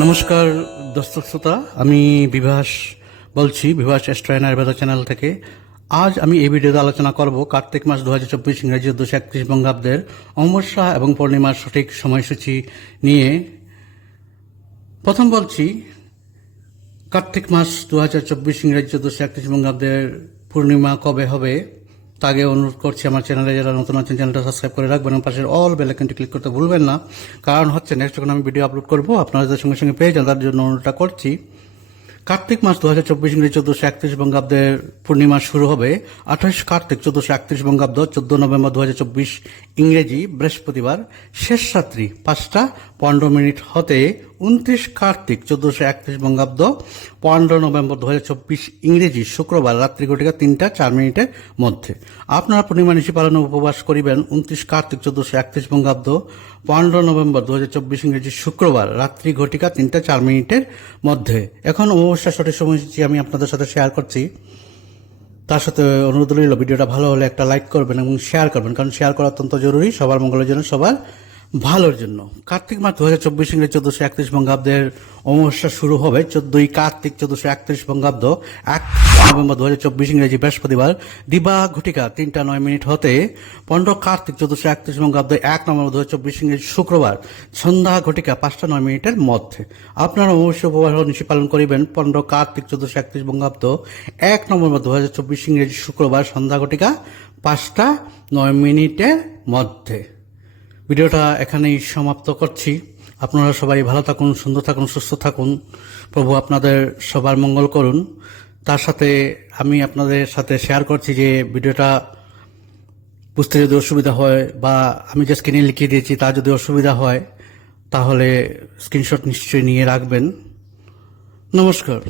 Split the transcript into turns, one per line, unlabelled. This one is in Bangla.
নমস্কার, দর্শক শ্রোতা। আমি বিভাস বলছি, বিভাস এস্ট্রায়ন আয়ুর্বেদা চ্যানেল থেকে। আজ আমি এই ভিডিওতে আলোচনা করব কার্তিক মাস দু হাজার চব্বিশ ইংরেজি দুশো একত্রিশ বঙ্গাব্দের অমাবস্যা এবং পূর্ণিমার সঠিক সময়সূচি নিয়ে। প্রথম বলছি, কার্তিক মাস দু হাজার চব্বিশ ইংরেজি চোদ্দশো একত্রিশ বঙ্গাব্দের পূর্ণিমা কবে হবে? তা আগে অনুরোধ করছি আমার চ্যানেলে যারা নতুন আছেন, চ্যানেলটা সাবস্ক্রাইব করে রাখবেন এবং পাশের অল বেল আইকনটি ক্লিক করতে ভুলবেন না। কারণ হচ্ছে নেক্সট যখন আমি ভিডিও আপলোড করব, আপনারা যাদের সঙ্গে সঙ্গে পেয়ে যান, তার জন্য অনুরোধটা করছি। কার্তিক মাস দু হাজার চব্বিশ ইংরেজি চোদ্দশো একত্রিশ বঙ্গাব্দের পূর্ণিমা শুরু হবে আঠাশ কার্তিক চোদ্দশো একত্রিশ বঙ্গাব্দ, চোদ্দ নভেম্বর দু হাজার চব্বিশ ইংরেজি বৃহস্পতিবার। শেষ রাত্রি পাঁচটা পনেরো মিনিট হতে উনত্রিশ কার্তিক চোদ্দশো একত্রিশ বঙ্গাব্দ, পনেরো নভেম্বর দু হাজার চব্বিশ ইংরেজি শুক্রবার রাত্রি ঘটিকা তিনটা চার মিনিটের মধ্যে। আপনারা পূর্ণিমা নিশি পালনে উপবাস করিবেন উনত্রিশ কার্তিক চোদ্দশো একত্রিশ বঙ্গাব্দ, পনেরো নভেম্বর দু হাজার চব্বিশ ইংরেজি শুক্রবার রাত্রি ঘটিকা তিনটা চার মিনিটের মধ্যে। এখন অমাবস্যা সঠিক সময়সূচি আমি আপনাদের সাথে শেয়ার করছি। তার সাথে অনুরোধ রইল, ভিডিওটা ভালো হলে একটা লাইক করবেন এবং শেয়ার করবেন, কারণ শেয়ার করা অত্যন্ত জরুরি। সবার মঙ্গলের জন্য সবার ভালোর জন্য। কার্তিক মাস দু হাজার চব্বিশ ইংরেজি চোদ্দশো একত্রিশ বঙ্গাব্দের অমাবস্যা শুরু হবে চোদ্দই কার্তিক চোদ্দশো একত্রিশ বঙ্গাব্দ এক নভেম্বর দু হাজার চব্বিশ ইংরেজি বৃহস্পতিবার। দিবা ঘটিকা তিনটা নয় মিনিট হতে পনেরো কার্তিক চোদ্দশো একত্রিশ বঙ্গাব্দ এক নভেম্বর দু হাজার চব্বিশ ইংরেজি শুক্রবার। সন্ধ্যা ঘটিকা পাঁচটা নয় মিনিটের মধ্যে। আপনারা অবশ্যই উপবাস নিশি পালন করিবেন পনেরো কার্তিক চোদ্দশো একত্রিশ বঙ্গাব্দ এক নভেম্বর দু হাজার চব্বিশ ইংরেজি শুক্রবার সন্ধ্যা ঘটিকা পাঁচটা নয় মিনিটের মধ্যে। ভিডিওটা এখানেই সমাপ্ত করছি। আপনারা সবাই ভালো থাকুন, সুন্দর থাকুন, সুস্থ থাকুন। প্রভু আপনাদের সবার মঙ্গল করুন। তার সাথে আমি আপনাদের সাথে শেয়ার করছি যে ভিডিওটা বুঝতে যদি অসুবিধা হয় বা আমি যে স্ক্রিনে লিখিয়ে দিয়েছি তা যদি অসুবিধা হয়, তাহলে স্ক্রিনশট নিশ্চয়ই নিয়ে রাখবেন। নমস্কার।